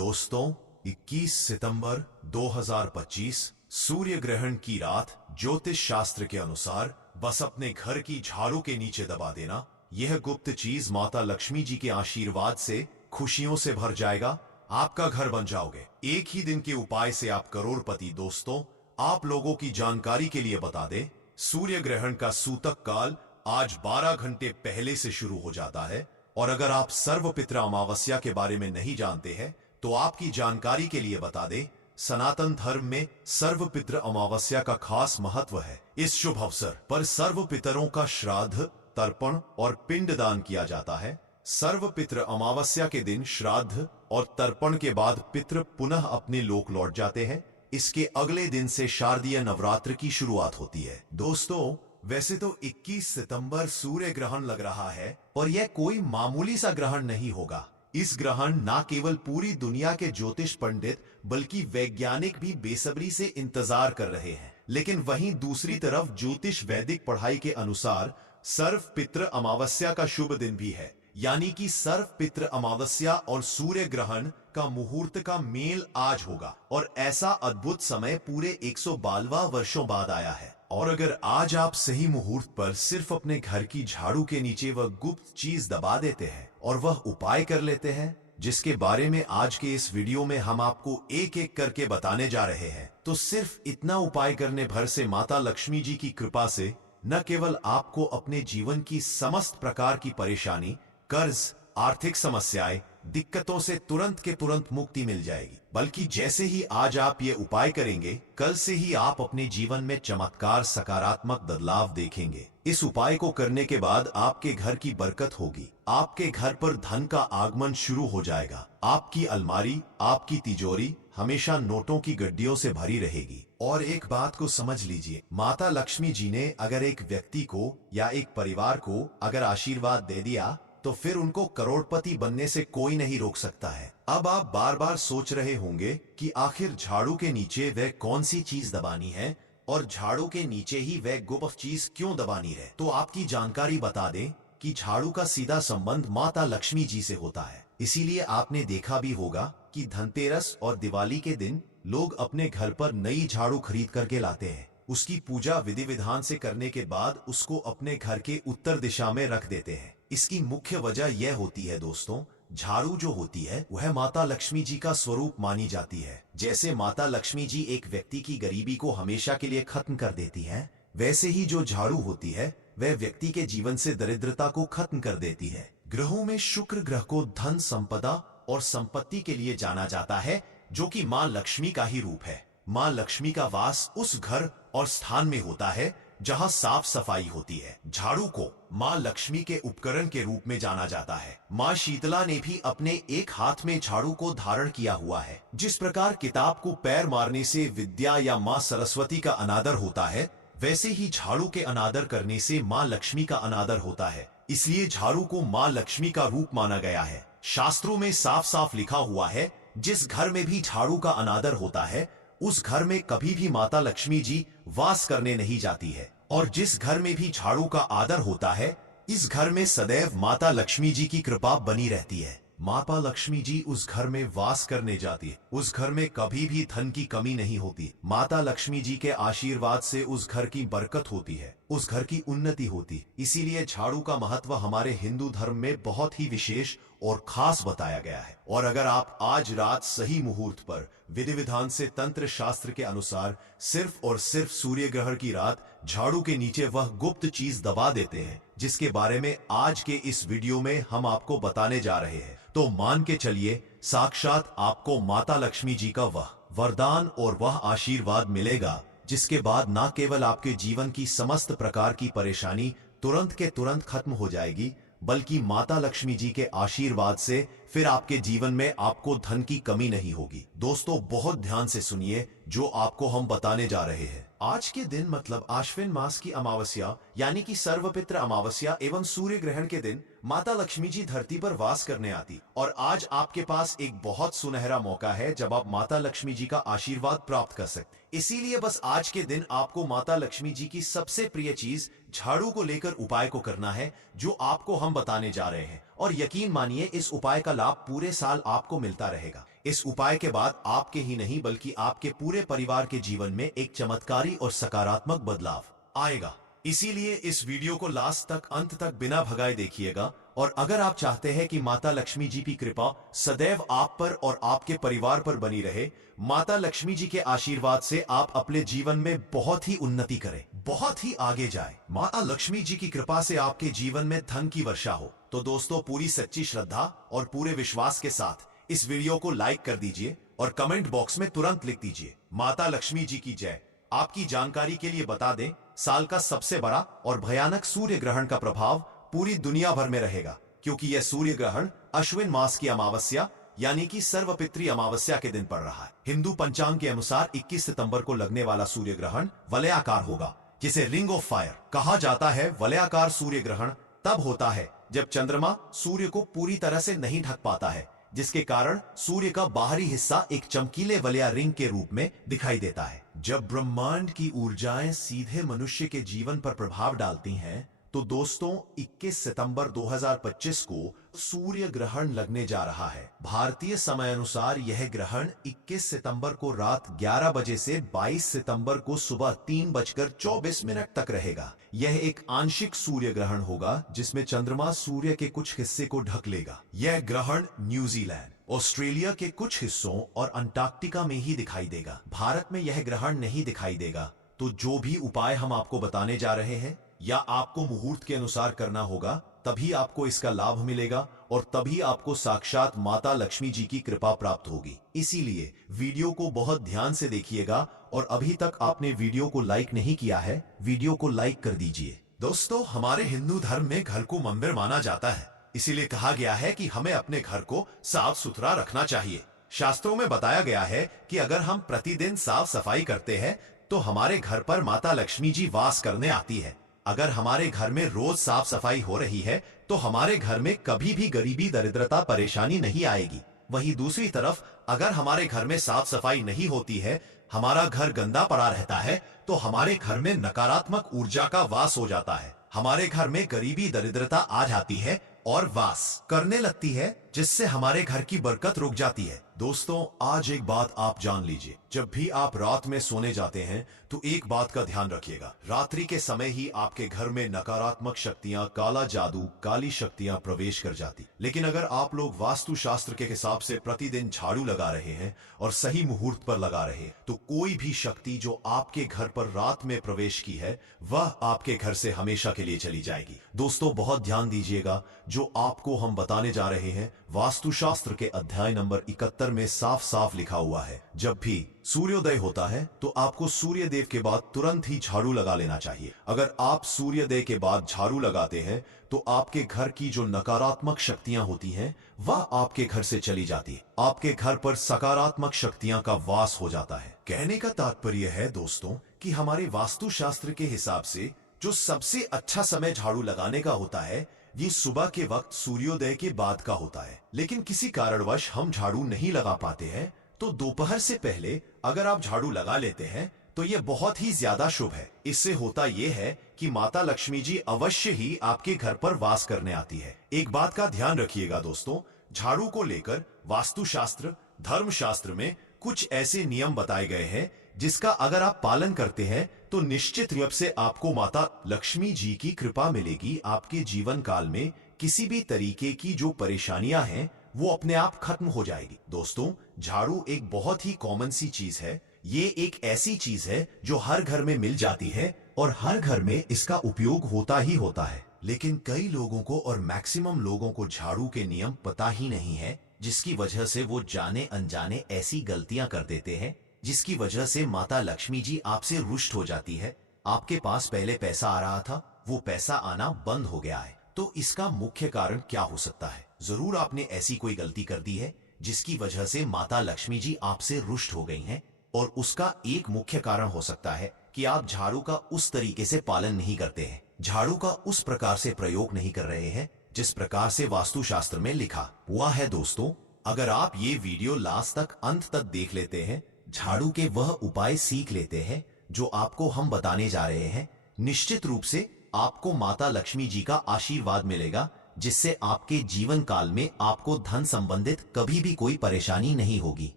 दोस्तों, 21 सितंबर 2025 सूर्य ग्रहण की रात ज्योतिष शास्त्र के अनुसार बस अपने घर की झाड़ू के नीचे दबा देना। यह गुप्त चीज माता लक्ष्मी जी के आशीर्वाद से खुशियों से भर जाएगा। आपका घर बन जाओगे। एक ही दिन के उपाय से आप करोड़पति। दोस्तों, आप लोगों की जानकारी के लिए बता दें, सूर्य ग्रहण का सूतक काल आज 12 घंटे पहले से शुरू हो जाता है। और अगर आप सर्वपित्र अमावस्या के बारे में नहीं जानते हैं तो आपकी जानकारी के लिए बता दें, सनातन धर्म में सर्वपित्र अमावस्या का खास महत्व है। इस शुभ अवसर पर सर्वपितरों का श्राद्ध, तर्पण और पिंडदान किया जाता है। सर्वपित्र अमावस्या के दिन श्राद्ध और तर्पण के बाद पितृ पुनः अपने लोक लौट जाते हैं। इसके अगले दिन से शारदीय नवरात्र की शुरुआत होती है। दोस्तों, वैसे तो 21 सितंबर सूर्य ग्रहण लग रहा है, पर यह कोई मामूली सा ग्रहण नहीं होगा। इस ग्रहण न केवल पूरी दुनिया के ज्योतिष पंडित बल्कि वैज्ञानिक भी बेसब्री से इंतजार कर रहे हैं। लेकिन वहीं दूसरी तरफ ज्योतिष वैदिक पढ़ाई के अनुसार सर्वपित्र अमावस्या का शुभ दिन भी है, यानी कि सर्वपित्र अमावस्या और सूर्य ग्रहण का मुहूर्त का मेल आज होगा। और ऐसा अद्भुत समय पूरे 152 वर्षों बाद आया है। और अगर आज आप सही मुहूर्त पर सिर्फ अपने घर की झाड़ू के नीचे वह गुप्त चीज दबा देते हैं और वह उपाय कर लेते हैं, जिसके बारे में आज के इस वीडियो में हम आपको एक एक करके बताने जा रहे हैं, तो सिर्फ इतना उपाय करने भर से माता लक्ष्मी जी की कृपा से न केवल आपको अपने जीवन की समस्त प्रकार की परेशानी, कर्ज, आर्थिक समस्याएं, दिक्कतों से तुरंत के तुरंत मुक्ति मिल जाएगी, बल्कि जैसे ही आज आप ये उपाय करेंगे, कल से ही आप अपने जीवन में चमत्कार, सकारात्मक बदलाव देखेंगे। इस उपाय को करने के बाद आपके घर की बरकत होगी। आपके घर पर धन का आगमन शुरू हो जाएगा। आपकी अलमारी, आपकी तिजोरी हमेशा नोटों की गड्डियों से भरी रहेगी। और एक बात को समझ लीजिए, माता लक्ष्मी जी ने अगर एक व्यक्ति को या एक परिवार को अगर आशीर्वाद दे दिया तो फिर उनको करोड़पति बनने से कोई नहीं रोक सकता है। अब आप बार बार सोच रहे होंगे कि आखिर झाड़ू के नीचे वह कौन सी चीज दबानी है और झाड़ू के नीचे ही वह गुप्त चीज क्यों दबानी है। तो आपकी जानकारी बता दें कि झाड़ू का सीधा संबंध माता लक्ष्मी जी से होता है। इसीलिए आपने देखा भी होगा कि धनतेरस और दिवाली के दिन लोग अपने घर पर नई झाड़ू खरीद करके लाते हैं। उसकी पूजा विधि विधान से करने के बाद उसको अपने घर के उत्तर दिशा में रख देते हैं। इसकी मुख्य वजह यह होती है दोस्तों, झाड़ू जो होती है वह माता लक्ष्मी जी का स्वरूप मानी जाती है। जैसे माता लक्ष्मी जी एक व्यक्ति की गरीबी को हमेशा के लिए खत्म कर देती हैं, वैसे ही जो झाड़ू होती है वह व्यक्ति के जीवन से दरिद्रता को खत्म कर देती है। ग्रहों में शुक्र ग्रह को धन, संपदा और संपत्ति के लिए जाना जाता है, जो कि माँ लक्ष्मी का ही रूप है। माँ लक्ष्मी का वास उस घर और स्थान में होता है जहां साफ सफाई होती है। झाड़ू को माँ लक्ष्मी के उपकरण के रूप में जाना जाता है। माँ शीतला ने भी अपने एक हाथ में झाड़ू को धारण किया हुआ है। जिस प्रकार किताब को पैर मारने से विद्या या माँ सरस्वती का अनादर होता है, वैसे ही झाड़ू के अनादर करने से माँ लक्ष्मी का अनादर होता है। इसलिए झाड़ू को माँ लक्ष्मी का रूप माना गया है। शास्त्रों में साफ साफ लिखा हुआ है, जिस घर में भी झाड़ू का अनादर होता है उस घर में कभी भी माता लक्ष्मी जी वास करने नहीं जाती है। और जिस घर में भी झाड़ू का आदर होता है, इस घर में सदैव माता लक्ष्मी जी की कृपा बनी रहती है। माता लक्ष्मी जी उस घर में वास करने जाती है, उस घर में कभी भी धन की कमी नहीं होती। माता लक्ष्मी जी के आशीर्वाद से उस घर की बरकत होती है, उस घर की उन्नति होती। इसीलिए झाड़ू का महत्व हमारे हिंदू धर्म में बहुत ही विशेष और खास बताया गया है। और अगर आप आज रात सही मुहूर्त पर विधि विधान से तंत्र शास्त्र के अनुसार सिर्फ और सिर्फ सूर्य ग्रहण की रात झाड़ू के नीचे वह गुप्त चीज दबा देते हैं, जिसके बारे में आज के इस वीडियो में हम आपको बताने जा रहे हैं, तो मान के चलिए साक्षात आपको माता लक्ष्मी जी का वह वरदान और वह आशीर्वाद मिलेगा, जिसके बाद न केवल आपके जीवन की समस्त प्रकार की परेशानी तुरंत के तुरंत खत्म हो जाएगी, बल्कि माता लक्ष्मी जी के आशीर्वाद से फिर आपके जीवन में आपको धन की कमी नहीं होगी। दोस्तों, बहुत ध्यान से सुनिए जो आपको हम बताने जा रहे हैं। आज के दिन मतलब आश्विन मास की अमावस्या यानी कि सर्वपित्र अमावस्या एवं सूर्य ग्रहण के दिन माता लक्ष्मी जी धरती पर वास करने आती। और आज आपके पास एक बहुत सुनहरा मौका है जब आप माता लक्ष्मी जी का आशीर्वाद प्राप्त कर सकते। इसीलिए बस आज के दिन आपको माता लक्ष्मी जी की सबसे प्रिय चीज झाड़ू को लेकर उपाय को करना है, जो आपको हम बताने जा रहे हैं। और यकीन मानिए इस उपाय का लाभ पूरे साल आपको मिलता रहेगा। इस उपाय के बाद आपके ही नहीं बल्कि आपके पूरे परिवार के जीवन में एक चमत्कारी और सकारात्मक बदलाव आएगा। इसीलिए इस वीडियो को लास्ट तक अंत तक बिना भगाए देखिएगा। और अगर आप चाहते हैं कि माता लक्ष्मी जी की कृपा सदैव आप पर और आपके परिवार पर बनी रहे, माता लक्ष्मी जी के आशीर्वाद से आप अपने जीवन में बहुत ही उन्नति करें, बहुत ही आगे जाए, माता लक्ष्मी जी की कृपा से आपके जीवन में धन की वर्षा हो, तो दोस्तों पूरी सच्ची श्रद्धा और पूरे विश्वास के साथ इस वीडियो को लाइक कर दीजिए और कमेंट बॉक्स में तुरंत लिख दीजिए माता लक्ष्मी जी की जय। आपकी जानकारी के लिए बता दें, साल का सबसे बड़ा और भयानक सूर्य ग्रहण का प्रभाव पूरी दुनिया भर में रहेगा, क्योंकि यह सूर्य ग्रहण अश्विन मास की अमावस्या यानी कि सर्वपित्री अमावस्या के दिन पड़ रहा है। हिंदू पंचांग के अनुसार 21 सितंबर को लगने वाला सूर्य ग्रहण वलयाकार होगा, जिसे रिंग ऑफ फायर कहा जाता है। वलयाकार सूर्य ग्रहण तब होता है जब चंद्रमा सूर्य को पूरी तरह से नहीं ढक पाता है, जिसके कारण सूर्य का बाहरी हिस्सा एक चमकीले वलया रिंग के रूप में दिखाई देता है। जब ब्रह्मांड की ऊर्जाएं सीधे मनुष्य के जीवन पर प्रभाव डालती हैं, तो दोस्तों 21 सितंबर 2025 को सूर्य ग्रहण लगने जा रहा है। भारतीय समय अनुसार यह ग्रहण 21 सितंबर को रात 11 बजे से 22 सितंबर को सुबह 3:24 तक रहेगा। यह एक आंशिक सूर्य ग्रहण होगा, जिसमें चंद्रमा सूर्य के कुछ हिस्से को ढक लेगा। यह ग्रहण न्यूजीलैंड, ऑस्ट्रेलिया के कुछ हिस्सों और अंटार्कटिका में ही दिखाई देगा। भारत में यह ग्रहण नहीं दिखाई देगा। तो जो भी उपाय हम आपको बताने जा रहे हैं या आपको मुहूर्त के अनुसार करना होगा, तभी आपको इसका लाभ मिलेगा और तभी आपको साक्षात माता लक्ष्मी जी की कृपा प्राप्त होगी। इसीलिए वीडियो को बहुत ध्यान से देखिएगा और अभी तक आपने वीडियो को लाइक नहीं किया है, वीडियो को लाइक कर दीजिए। दोस्तों, हमारे हिंदू धर्म में घर को मंदिर माना जाता है, इसीलिए कहा गया है कि हमें अपने घर को साफ सुथरा रखना चाहिए। शास्त्रों में बताया गया है कि अगर हम प्रतिदिन साफ सफाई करते हैं तो हमारे घर पर माता लक्ष्मी जी वास करने आती है। अगर हमारे घर में रोज साफ सफाई हो रही है तो हमारे घर में कभी भी गरीबी, दरिद्रता, परेशानी नहीं आएगी। वहीं दूसरी तरफ अगर हमारे घर में साफ सफाई नहीं होती है, हमारा घर गंदा पड़ा रहता है, तो हमारे घर में नकारात्मक ऊर्जा का वास हो जाता है। हमारे घर में गरीबी, दरिद्रता आ जाती है और वास करने लगती है, जिससे हमारे घर की बरकत रुक जाती है। दोस्तों, आज एक बात आप जान लीजिए, जब भी आप रात में सोने जाते हैं तो एक बात का ध्यान रखिएगा, रात्रि के समय ही आपके घर में नकारात्मक शक्तियां, काला जादू, काली शक्तियां प्रवेश कर जाती। लेकिन अगर आप लोग वास्तु शास्त्र के हिसाब से प्रतिदिन झाड़ू लगा रहे हैं और सही मुहूर्त पर लगा रहे हैं, तो कोई भी शक्ति जो आपके घर पर रात में प्रवेश की है, वह आपके घर से हमेशा के लिए चली जाएगी। दोस्तों, बहुत ध्यान दीजिएगा, जो आपको हम बताने जा रहे हैं वास्तु शास्त्र के अध्याय नंबर 71 में साफ साफ लिखा हुआ है। जब भी सूर्योदय होता है तो आपको सूर्यदेव के बाद तुरंत ही झाड़ू लगा लेना चाहिए। अगर आप सूर्योदय के बाद झाड़ू लगाते हैं तो आपके घर की जो नकारात्मक शक्तियां होती हैं वह आपके घर से चली जाती है। आपके घर पर सकारात्मक शक्तियां का वास हो जाता है। कहने का तात्पर्य है दोस्तों कि हमारे वास्तु शास्त्र के हिसाब से जो सबसे अच्छा समय झाड़ू लगाने का होता है, ये सुबह के वक्त सूर्योदय के बाद का होता है। लेकिन किसी कारणवश हम झाड़ू नहीं लगा पाते हैं, तो दोपहर से पहले अगर आप झाड़ू लगा लेते हैं तो यह बहुत ही ज्यादा शुभ है। इससे होता यह है कि माता लक्ष्मी जी अवश्य ही आपके घर पर वास करने आती है। एक बात का ध्यान रखिएगा दोस्तों, झाड़ू को लेकर वास्तुशास्त्र, धर्मशास्त्र में कुछ ऐसे नियम बताए गए हैं जिसका अगर आप पालन करते हैं तो निश्चित रूप से आपको माता लक्ष्मी जी की कृपा मिलेगी। आपके जीवन काल में किसी भी तरीके की जो परेशानियां हैं वो अपने आप खत्म हो जाएगी। दोस्तों, झाड़ू एक बहुत ही कॉमन सी चीज है। ये एक ऐसी चीज है जो हर घर में मिल जाती है और हर घर में इसका उपयोग होता ही होता है। लेकिन कई लोगों को और मैक्सिमम लोगों को झाड़ू के नियम पता ही नहीं है, जिसकी वजह से वो जाने अनजाने ऐसी गलतियां कर देते हैं जिसकी वजह से माता लक्ष्मी जी आपसे रुष्ट हो जाती है। आपके पास पहले पैसा आ रहा था, वो पैसा आना बंद हो गया है। तो इसका मुख्य कारण क्या हो सकता है? जरूर आपने ऐसी कोई गलती कर दी है जिसकी वजह से माता लक्ष्मी जी आपसे रुष्ट हो गई हैं, और उसका एक मुख्य कारण हो सकता है कि आप झाड़ू का उस तरीके से पालन नहीं करते हैं, झाड़ू का उस प्रकार से प्रयोग नहीं कर रहे हैं जिस प्रकार से वास्तुशास्त्र में लिखा हुआ है। दोस्तों, अगर आप ये वीडियो लास्ट तक, अंत तक देख लेते हैं, झाड़ू के वह उपाय सीख लेते हैं जो आपको हम बताने जा रहे हैं, निश्चित रूप से आपको माता लक्ष्मी जी का आशीर्वाद मिलेगा, जिससे आपके जीवन काल में आपको धन संबंधित कभी भी कोई परेशानी नहीं होगी।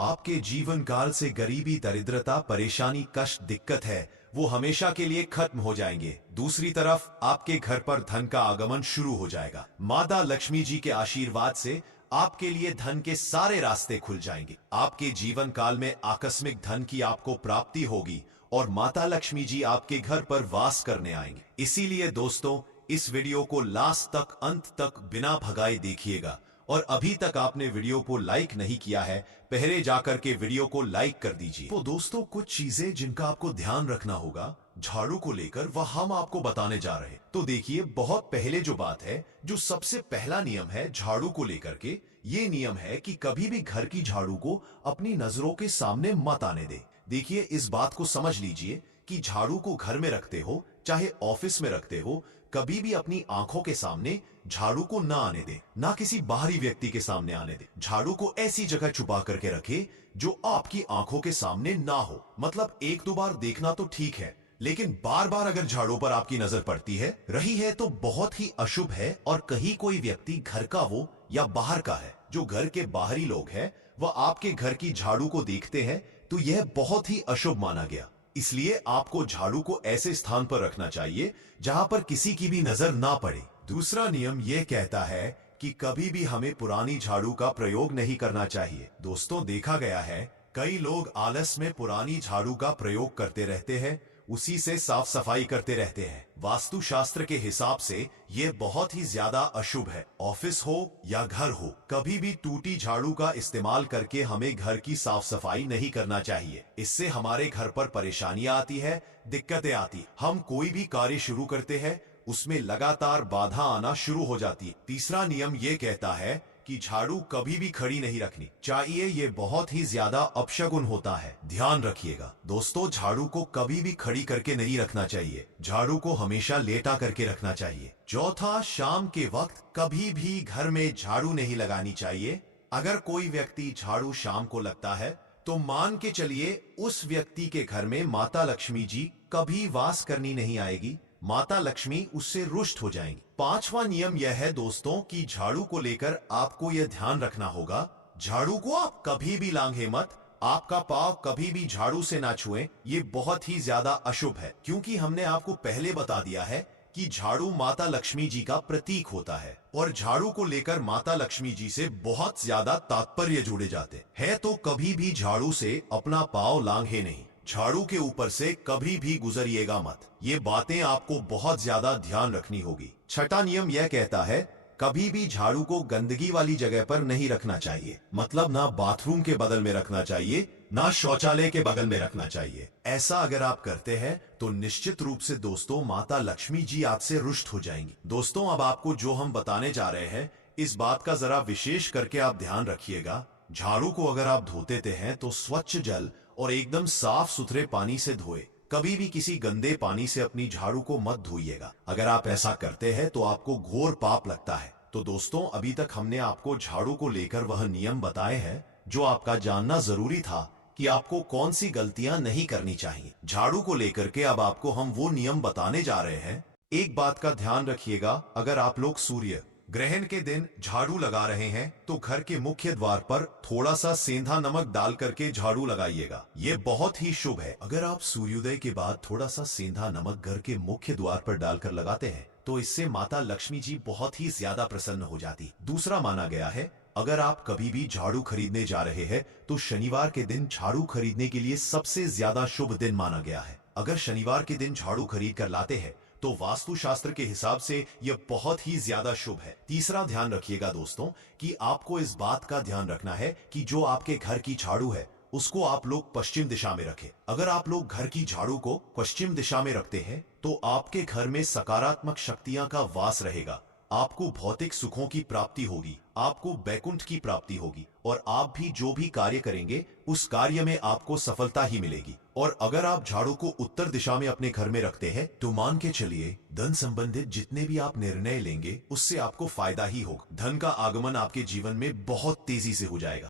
आपके जीवन काल से गरीबी, दरिद्रता, परेशानी, कष्ट, दिक्कत है वो हमेशा के लिए खत्म हो जाएंगे। दूसरी तरफ आपके घर पर धन का आगमन शुरू हो जाएगा। माता लक्ष्मी जी के आशीर्वाद से आपके लिए धन के सारे रास्ते खुल जाएंगे। आपके जीवन काल में आकस्मिक धन की आपको प्राप्ति होगी और माता लक्ष्मी जी आपके घर पर वास करने आएंगे। इसीलिए दोस्तों, इस वीडियो को लास्ट तक, अंत तक बिना भगाए देखिएगा। और अभी तक आपने वीडियो को लाइक नहीं किया है, पहले जाकर के वीडियो को लाइक कर दीजिए। तो दोस्तों, कुछ चीजें जिनका आपको ध्यान रखना होगा झाड़ू को लेकर, वह हम आपको बताने जा रहे हैं। तो देखिए, बहुत पहले जो बात है, जो सबसे पहला नियम है झाड़ू को लेकर के, ये नियम है कि कभी भी घर की झाड़ू को अपनी नजरों के सामने मत आने दे। देखिए, इस बात को समझ लीजिए कि झाड़ू को घर में रखते हो चाहे ऑफिस में रखते हो, कभी भी अपनी आंखों के सामने झाड़ू को ना आने दे, ना किसी बाहरी व्यक्ति के सामने आने दे। झाड़ू को ऐसी जगह छुपा करके रखे जो आपकी आंखों के सामने ना हो। मतलब एक दो बार देखना तो ठीक है, लेकिन बार बार अगर झाड़ू पर आपकी नजर पड़ती है रही है तो बहुत ही अशुभ है। और कहीं कोई व्यक्ति घर का हो या बाहर का है, जो घर के बाहरी लोग हैं, वह आपके घर की झाड़ू को देखते हैं तो यह बहुत ही अशुभ माना गया। इसलिए आपको झाड़ू को ऐसे स्थान पर रखना चाहिए जहां पर किसी की भी नजर ना पड़े। दूसरा नियम यह कहता है कि कभी भी हमें पुरानी झाड़ू का प्रयोग नहीं करना चाहिए। दोस्तों, देखा गया है कई लोग आलस में पुरानी झाड़ू का प्रयोग करते रहते हैं, उसी से साफ सफाई करते रहते हैं। वास्तुशास्त्र के हिसाब से यह बहुत ही ज्यादा अशुभ है। ऑफिस हो या घर हो, कभी भी टूटी झाड़ू का इस्तेमाल करके हमें घर की साफ सफाई नहीं करना चाहिए। इससे हमारे घर पर परेशानियां आती है, दिक्कतें आती। हम कोई भी कार्य शुरू करते हैं, उसमें लगातार बाधा आना शुरू हो जाती है। तीसरा नियम यह कहता है कि झाड़ू कभी भी खड़ी नहीं रखनी चाहिए। ये बहुत ही ज्यादा अपशगुन होता है, ध्यान रखिएगा। दोस्तों, झाड़ू को कभी भी खड़ी करके नहीं रखना चाहिए, झाड़ू को हमेशा लेटा करके रखना चाहिए। चौथा, शाम के वक्त कभी भी घर में झाड़ू नहीं लगानी चाहिए। अगर कोई व्यक्ति झाड़ू शाम को लगता है तो मान के चलिए उस व्यक्ति के घर में माता लक्ष्मी जी कभी वास करनी नहीं आएगी, माता लक्ष्मी उससे रुष्ट हो जाएंगी। पांचवा नियम यह है दोस्तों कि झाड़ू को लेकर आपको यह ध्यान रखना होगा, झाड़ू को आप कभी भी लांघे मत, आपका पांव कभी भी झाड़ू से ना छुएं। ये बहुत ही ज्यादा अशुभ है, क्योंकि हमने आपको पहले बता दिया है कि झाड़ू माता लक्ष्मी जी का प्रतीक होता है और झाड़ू को लेकर माता लक्ष्मी जी से बहुत ज्यादा तात्पर्य जुड़े जाते हैं। तो कभी भी झाड़ू से अपना पांव लांघे नहीं, झाड़ू के ऊपर से कभी भी गुजरिएगा मत। ये बातें आपको बहुत ज्यादा ध्यान रखनी होगी। छठा नियम यह कहता है कभी भी झाड़ू को गंदगी वाली जगह पर नहीं रखना चाहिए। मतलब ना बाथरूम के बगल में रखना चाहिए, ना शौचालय के बगल में रखना चाहिए। ऐसा अगर आप करते हैं तो निश्चित रूप से दोस्तों माता लक्ष्मी जी आपसे रुष्ट हो जाएंगी। दोस्तों, अब आपको जो हम बताने जा रहे हैं, इस बात का जरा विशेष करके आप ध्यान रखिएगा। झाड़ू को अगर आप धोते हैं तो स्वच्छ जल और एकदम साफ सुथरे पानी से धोए। कभी भी किसी गंदे पानी से अपनी झाड़ू को मत धोइएगा। अगर आप ऐसा करते हैं तो आपको घोर पाप लगता है। तो दोस्तों, अभी तक हमने आपको झाड़ू को लेकर वह नियम बताए हैं जो आपका जानना जरूरी था कि आपको कौन सी गलतियां नहीं करनी चाहिए। झाड़ू को लेकर के अब आपको हम वो नियम बताने जा रहे हैं। एक बात का ध्यान रखिएगा, अगर आप लोग सूर्य ग्रहण के दिन झाड़ू लगा रहे हैं तो घर के मुख्य द्वार पर थोड़ा सा सेंधा नमक डाल करके झाड़ू लगाइएगा। ये बहुत ही शुभ है। अगर आप सूर्योदय के बाद थोड़ा सा सेंधा नमक घर के मुख्य द्वार पर डालकर लगाते हैं तो इससे माता लक्ष्मी जी बहुत ही ज्यादा प्रसन्न हो जाती। दूसरा माना गया है, अगर आप कभी भी झाड़ू खरीदने जा रहे हैं तो शनिवार के दिन झाड़ू खरीदने के लिए सबसे ज्यादा शुभ दिन माना गया है। अगर शनिवार के दिन झाड़ू खरीद कर लाते हैं तो वास्तुशास्त्र के हिसाब से यह बहुत ही ज्यादा शुभ है। तीसरा ध्यान रखिएगा दोस्तों कि आपको इस बात का ध्यान रखना है कि जो आपके घर की झाड़ू है उसको आप लोग पश्चिम दिशा में रखें। अगर आप लोग घर की झाड़ू को पश्चिम दिशा में रखते हैं तो आपके घर में सकारात्मक शक्तियां का वास रहेगा, आपको भौतिक सुखों की प्राप्ति होगी, आपको बैकुंठ की प्राप्ति होगी और आप भी जो भी कार्य करेंगे उस कार्य में आपको सफलता ही मिलेगी। और अगर आप झाड़ू को उत्तर दिशा में अपने घर में रखते हैं तो मान के चलिए धन संबंधित जितने भी आप निर्णय लेंगे उससे आपको फायदा ही होगा। धन का आगमन आपके जीवन में बहुत तेजी से हो जाएगा।